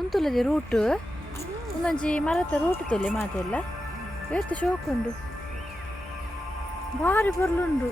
ಉಂತುಲದೆ root ಒಂದೊಂಜಿ ಮರತ root ತೊಲೆ ಮಾತೆಲ್ಲ ಏತ್ ಶೋಕ್ ಉಂಡು ಭಾರಿ ಬರ್ಲುಂಡು.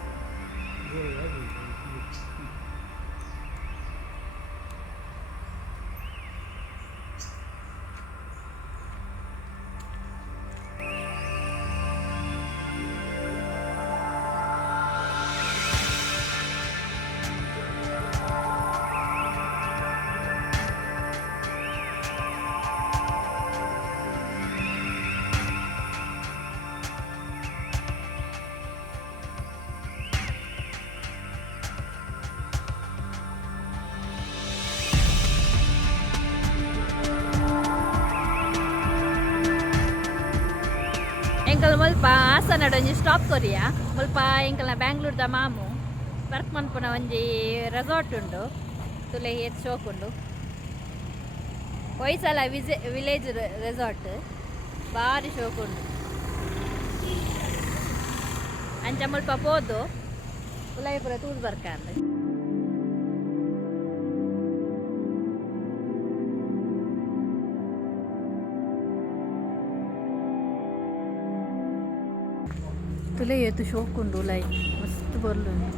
ಎಂಕಲ್ ಮುಲ್ಪ ಹಾಸನಡ್ ಒಂಜಿ ಸ್ಟಾಪ್ ಕೊರಿಯಾ ಮುಲ್ಪ ಎಂಕಲ್ನ ಬ್ಯಾಂಗ್ಳೂರ್ದ ಮಾಮು ವರ್ಕ್ ಮನ್ಪುನ ಒಂಜಿ ರೆಸಾರ್ಟ್ ಉಂಡು ತುಲೆ ಏತ್ ಶೋಕ್ ಉಂಡು. ಹೊಯ್ಸಲ ವಿಲೇಜ್ ರೆಸಾರ್ಟ್ ಭಾರಿ ಶೋಕ್ ಉಂಡು. ಅಂಚ ಮುಲ್ಪ ಪೋದು ಉಲಾಯಿಪುರ ತೂದು ಬರ್ಕಂಡು ತುಲೆ ಏತು ಶೋಕ್ ಉಂಡು ಉಲಾಯಿ ಮಸ್ತ್ ಬರ್ಲುಂಡು.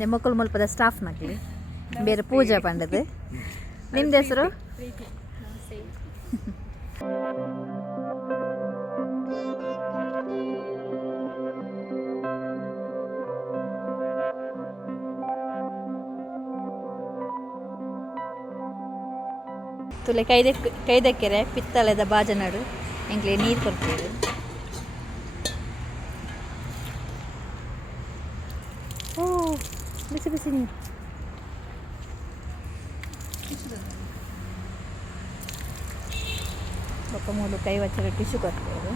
ನೆಮ್ಮಕ್ಕಳು ಮುಲ್ಪದ ಸ್ಟಾಫ್ ನಕ್ಲಿ ಬೇರೆ ಪೂಜಾ ಪಂಡದು. ನಿಮ್ದು ಹೆಸರು? ತುಲೆ ಕೈದಕ್ಕೆರೆ ಪಿತ್ತಳೆದ ಬಾಜನಾಡು ಎಂಕ್ಲೆ ನೀರು ಕೊಡ್ತೀವಿ. ಓ ಬಿಸಿ ಬಿಸಿ ನೀರು. ఒక 3 ಕೈ వచ్చే ಟಿಶ್ಯೂ ಕೊಡ್ತೀವಿ.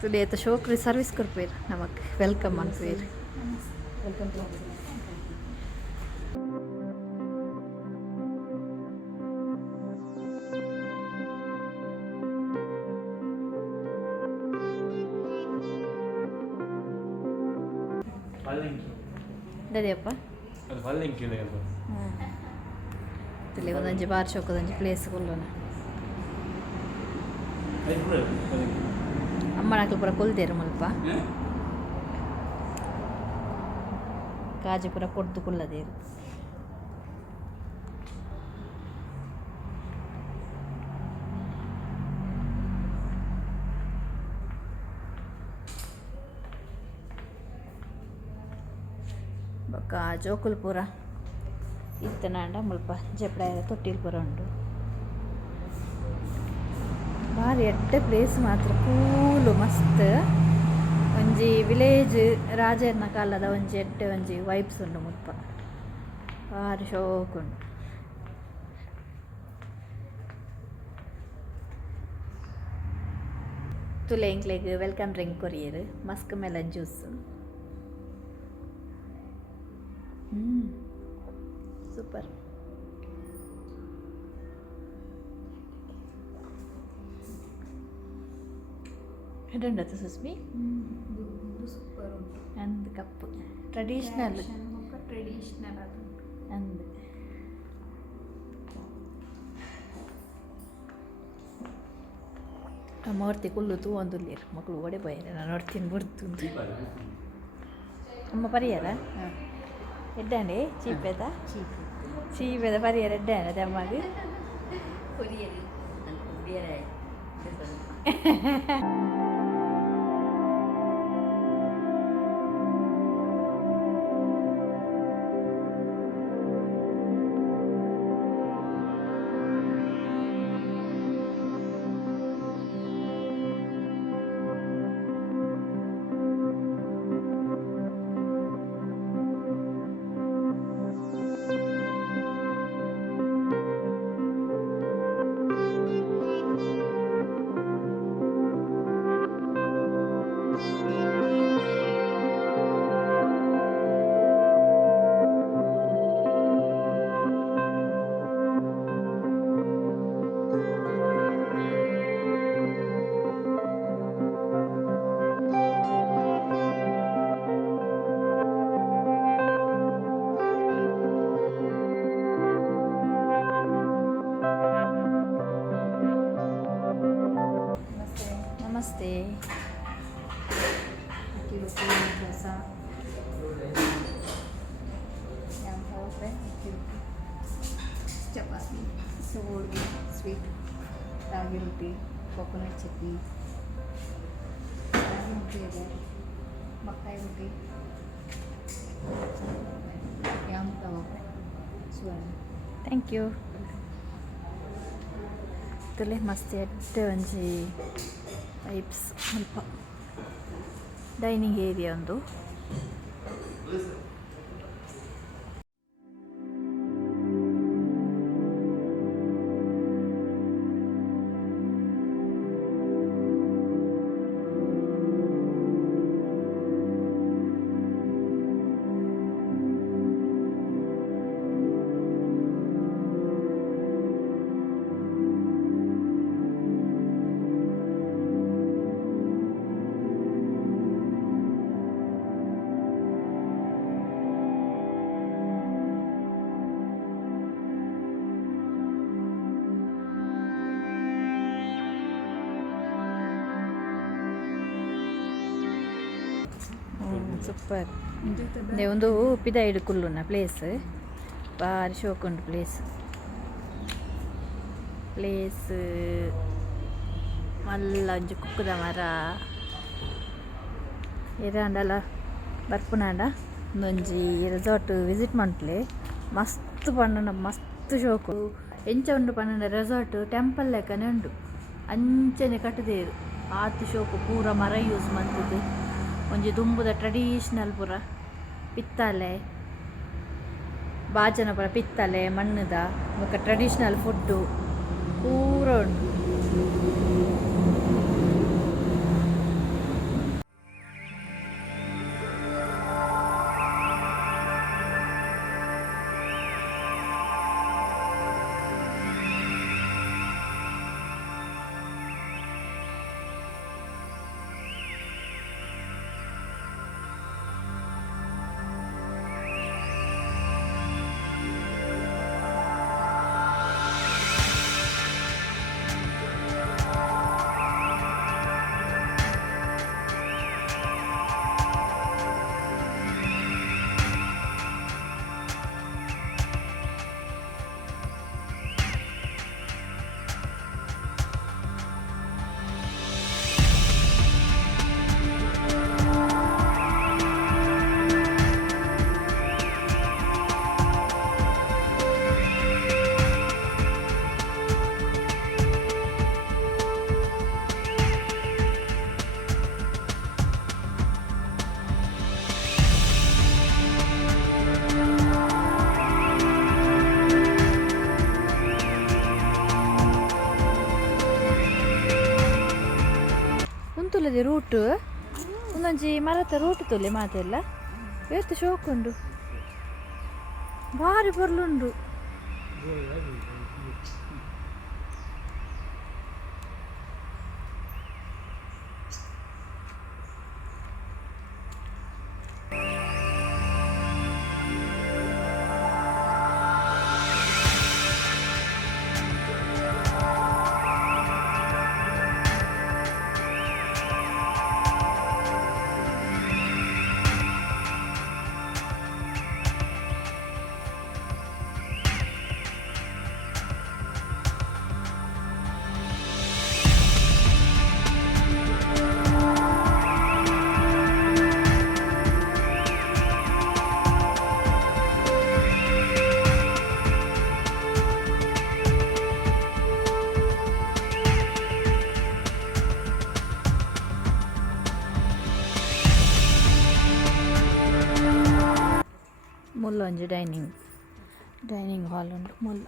तुले तो शोकरी सर्विस करपेर नमक वेलकम अनपेर. वेलकम टू ದದಿಯಪ್ಪ ಅದು ಫಲ್ಲಿಂಗ್ ಕಿಲೆ ಅದು ತುಲೆ ಒಂದೊಂಜಿ ಬಾರ್ ಶೋಕದೊಂಜಿ ಪ್ಲೇಸ್ ಕೊಲ್ಲೋಣ. ಅಮ್ಮನಕ್ಲು ಪೂರ ಕೊಲ್ದೇರು ಮುಲ್ಪ ಕಾಜು ಪೂರ ಕೊಡ್ದು ಕುಲ್ಲದೇರು. ಬೊಕ್ಕ ಜೋಕುಲು ಪೂರ ಇತ್ತನಾಂಡ ಮುಲ್ಪ ಜಪಡಾಯರ ತೊಟ್ಟಿಲು ಪೂರ ಉಂಡು. ಭಾರಿ ಎಡ್ಡೆ ಪ್ಲೇಸ್ ಮಾತ್ರ ಕೂಲು ಮಸ್ತ್. ಒಂಜಿ ವಿಲೇಜ್ ರಾಜರ್ನ ಕಾಲದ ಒಂಜಿ ಎಡ್ಡೆ ಒಂಜಿ ವೈಬ್ಸ್ ಉಂಡು ಮುಲ್ಪ ಬಾರಿ ಶೋಕ್ ಉಂಡು. ತುಲೆ ಎಂಕ್ಲೆಗ್ ವೆಲ್ಕಮ್ ಡ್ರಿಂಕ್ ಕೊರಿಯರ್ ಮಸ್ಕ್ ಮೆಲನ್ ಜ್ಯೂಸ್. ಸೂಪರ್. ಎಡುಂಡತ್ತು ಸುಸ್ಮಿ ಸೂಪರ್ ಉಂಟು. ಅಂದ್ ಕಪ್ಪು ಟ್ರೆಡಿಷ್ನಲ್ ಟ್ರೆಡಿಷ್ನಲ್ ಅದುಂಟು. ಅಂದ್ ಮೂರ್ತಿ ಕುಲ್ಲು ತೂವೊಂದುಲ್ಲೇರು ಮಕ್ಕಳು ಒಡೆ ಬಯ್ಯರೆ ನಾನು ನೋಡ್ತೀನಿ ಬರ್ತು ಅಮ್ಮ ಪರಿಯರ ಎಡ್ಡಾಂಡೆ ಚೀಪೆದ ಚೀಪೆದ ಪರಿಯರ ಎಡ್ಡಾಂಡೆ ದಮ್ಮಗೆ ನಮಸ್ತೆ. ಚಪಾತಿ, ಹೋಳಿಗೆ, ಸ್ವೀಟ್, ರಾಗಿ ರೊಟ್ಟಿ, ಕೊಕೊನಟ್ ಚಟ್ನಿ, ರಾಗಿ ಮುದ್ದೆ ಇದೆ, ಮಕ್ಕಾಯಿ ರೊಟ್ಟಿ, yam kebab, Suvarna. Thank you. ತುಲೆ ಮಸ್ತ್ ಎಡ್ಡೆ ಒಂಜಿ ವೈಬ್ಸ್ ಸ್ವಲ್ಪ ಡೈನಿಂಗ್ ಏರಿಯಾ ಒಂದು. ಸೂಪರ್. ಒಂದು ಪಿದಾಯಿಡು ಕುಲ್ಲುನ ಪ್ಲೇಸ್ ಬಾರಿ ಶೋಕ್ ಉಂಡು ಪ್ಲೇಸ್ ಮಲ್ಲ ಒಂಜಿ ಕುಕ್ಕುದ ಮರ ಇರಾಂಡಲ ಬರ್ಪುನಾಂಡ ಒಂದೊಂಜಿ ರೆಸಾರ್ಟ್ ವಿಸಿಟ್ ಮಂಟ್ಲೆ ಮಸ್ತ್ ಪಂಡ ಮಸ್ತ್ ಶೋಕು. ಎಂಚ ಉಂಡು ಪಂಡ ರೆಸಾರ್ಟ್ ಟೆಂಪಲ್ ಲೆಕ್ಕನೆ ಉಂಡು ಅಂಚನೆ ಕಟ್ಟದೇರು ಆತು ಶೋಕು ಪೂರ ಮರ ಯೂಸ್ ಮಂತದ್ದು. ಒಂಜಿ ದುಂಬುದ ಟ್ರೆಡಿಷ್ನಲ್ ಪೂರ ಪಿತ್ತಲೆ ಬಾಜನ ಪೂರ ಪಿತ್ತಲೆ ಮಣ್ಣದ ಬೊಕ ಟ್ರೆಡಿಷ್ನಲ್ ಫುಡ್ಡು ಪೂರ ಉಂಡು. ತೂಲೆ ರೂಟ್ ಒಂದೊಂಜಿ ಮರತ ರೂಟ್ ತೂಲೆ ಮಾತೆಲ್ಲ ಏತ್ ಶೋಕ್ ಉಂಡು ಭಾರಿ ಬರ್ಲುಂಡು. ಮುಲ್ಲ ಒಂಜಿ ಡೈನಿಂಗ್ ಹಾಲ್ ಉಂಡು ಮುಲ್ಲ.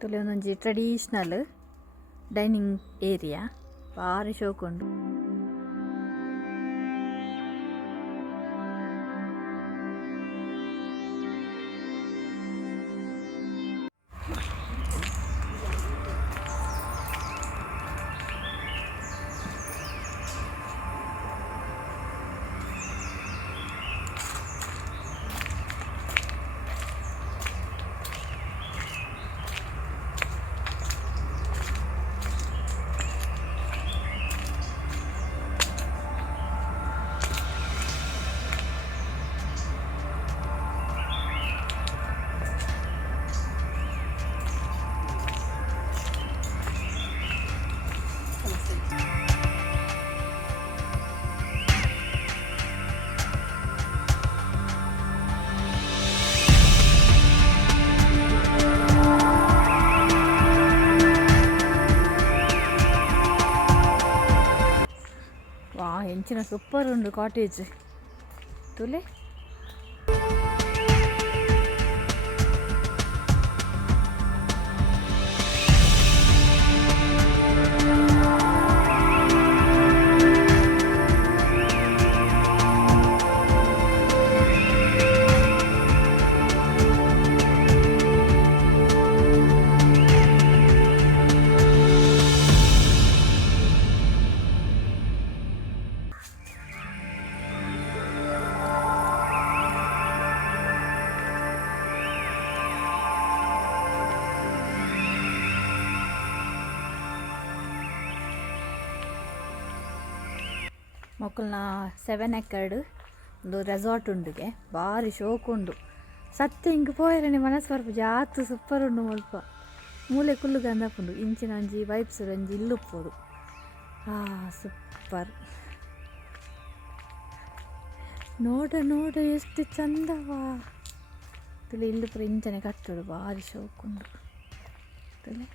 ತುಲೆ ಒಂದೊಂಜಿ ಟ್ರೆಡಿಷ್ನಲ್ ಡೈನಿಂಗ್ ಏರಿಯಾ ಭಾರಿ ಶೋಕುಂಡು. ಎಂಚಿನ ಸೂಪರ್ ಉಂಡು ಕಾಟೇಜ್ ತುಲೆ. ಮೊಕ್ಕಲ್ನ 7 ಎಕರ್ಡ್ ಒಂದು ರೆಸಾರ್ಟ್ ಉಂಡುಗೆ ಭಾರಿ ಶೋಕು ಉಂಡು. ಸತ್ಯ ಹಿಂಗೆ ಪೋಯರನೆ ಮನಸ್ಸು ಬರ್ಪು ಜಾತು ಸೂಪರ್ ಉಂಡು. ಮುಲ್ಪ ಮೂಲೆ ಕುಲ್ಲು ಗಂದಪ್ಪುಂಡು ಇಂಚಿನ ಒಂಜಿ ವೈಬ್ಸ್ ಒಂಜಿ ಇಲ್ಲುಪ್ಪೋಡು. ಸೂಪರ್. ನೋಡ ಎಷ್ಟು ಚಂದವಾ ತುಲೆ. ಇಲ್ಲು ಪುರ ಇಂಚನೆ ಕಟ್ಟೋಡು ಭಾರಿ ಶೋಕುಂಡು ತುಲೆ.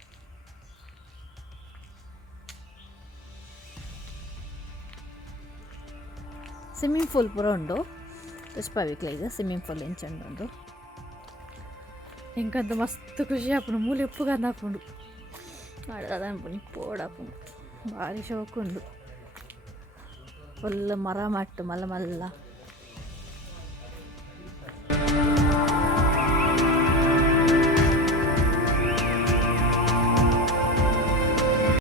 ಸ್ವಿಮ್ಮಿಂಗ್ ಪೂಲ್ ಪೂರ ಉಂಡು. ಪುಷ್ಪವಿಕ್ಲೆಗ್ ಸ್ವಿಮ್ಮಿಂಗ್ ಪೂಲ್ ಎಂಚಂಡು ಉಂಡು. ಎಂಕಂತ ಮಸ್ತ್ ಖುಷಿ ಆಪುಂಡು. ಮೂಲೆ ಉಪ್ಪು ಗಂದಾಪುಂಡು ಅದನ್ಪುಂಡು ಪೋಡಾಪುಂಡು ಭಾರಿ ಶೋಕುಂಡು. ಫುಲ್ ಮರ ಮಟ್ಟು ಮಲ್ಲ